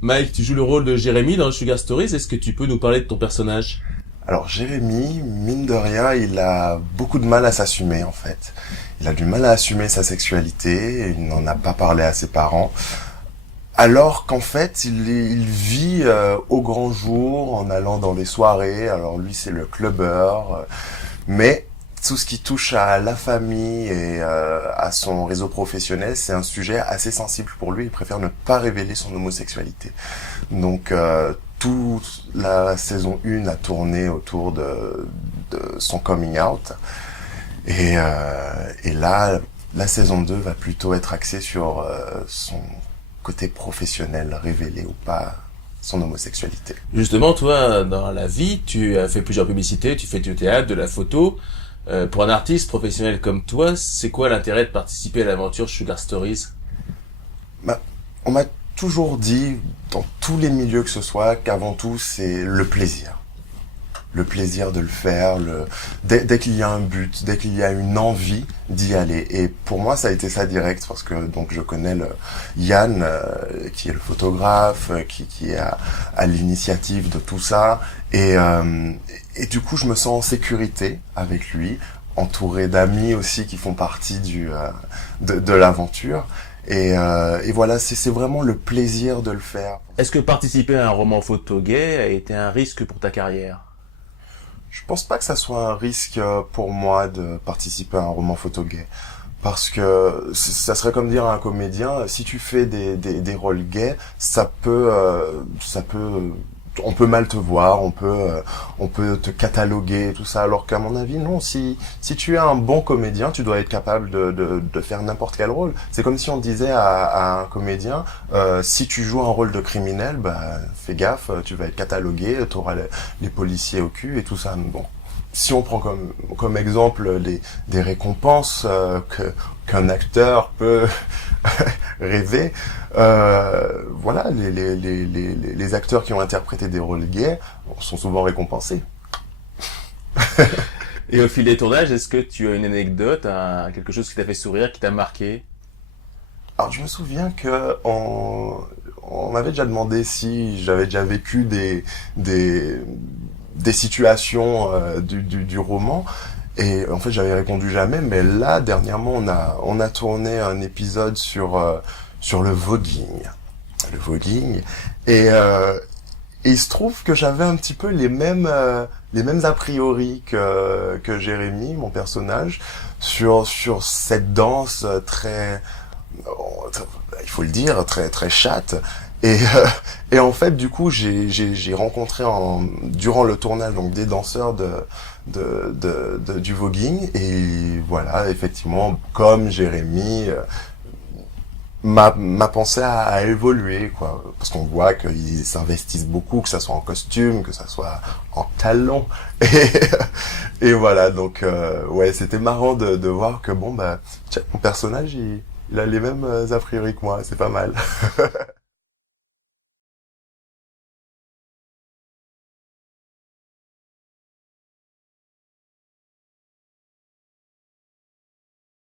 Mike, tu joues le rôle de Jérémy dans Sugar Stories. Est-ce que tu peux nous parler de ton personnage? Alors Jérémy, mine de rien, il a beaucoup de mal à s'assumer en fait. Il a du mal à assumer sa sexualité, il n'en a pas parlé à ses parents. Alors qu'en fait, il vit au grand jour en allant dans les soirées. Alors lui, c'est le clubbeur, mais tout ce qui touche à la famille et à son réseau professionnel, c'est un sujet assez sensible pour lui. Il préfère ne pas révéler son homosexualité. Donc toute la saison 1 a tourné autour de son coming out. Et là, la saison 2 va plutôt être axée sur son côté professionnel, révéler ou pas son homosexualité. Justement, toi, dans la vie, tu as fait plusieurs publicités, tu fais du théâtre, de la photo. Pour un artiste professionnel comme toi, c'est quoi l'intérêt de participer à l'aventure Sugar Stories? On m'a toujours dit, dans tous les milieux que ce soit, qu'avant tout, c'est le plaisir. Le plaisir de le faire, dès qu'il y a un but, dès qu'il y a une envie d'y aller. Et pour moi, ça a été ça direct, parce que donc je connais Yann, qui est le photographe, qui est à l'initiative de tout ça. Et du coup, je me sens en sécurité avec lui, entouré d'amis aussi qui font partie de l'aventure. Et voilà, c'est vraiment le plaisir de le faire. Est-ce que participer à un roman photo gay a été un risque pour ta carrière? Je pense pas que ça soit un risque pour moi de participer à un roman photo gay. Parce que ça serait comme dire à un comédien, si tu fais des rôles gays, on peut mal te voir, on peut te cataloguer et tout ça. Alors qu'à mon avis, non, si tu es un bon comédien, tu dois être capable de faire n'importe quel rôle. C'est comme si on disait à un comédien, si tu joues un rôle de criminel, fais gaffe, tu vas être catalogué, tu auras les policiers au cul et tout ça. Bon. Si on prend comme exemple des récompenses qu'un acteur peut rêver, voilà, les acteurs qui ont interprété des rôles gays sont souvent récompensés. Et au fil des tournages, est-ce que tu as une anecdote, quelque chose qui t'a fait sourire, qui t'a marqué? Alors je me souviens que on m'avait déjà demandé si j'avais déjà vécu des situations du roman, et en fait j'avais répondu jamais, mais là dernièrement on a tourné un épisode sur le voguing, et il se trouve que j'avais un petit peu les mêmes a priori que Jérémy, mon personnage, sur cette danse très, il faut le dire, très très chatte. Et en fait, du coup, j'ai rencontré durant le tournage donc des danseurs du voguing, et voilà, effectivement, comme Jérémy, ma pensée a évolué, quoi, parce qu'on voit qu'ils s'investissent beaucoup, que ça soit en costume, que ça soit en talons, et voilà, donc ouais, c'était marrant de voir que bon, tiens, mon personnage il a les mêmes a priori que moi, c'est pas mal.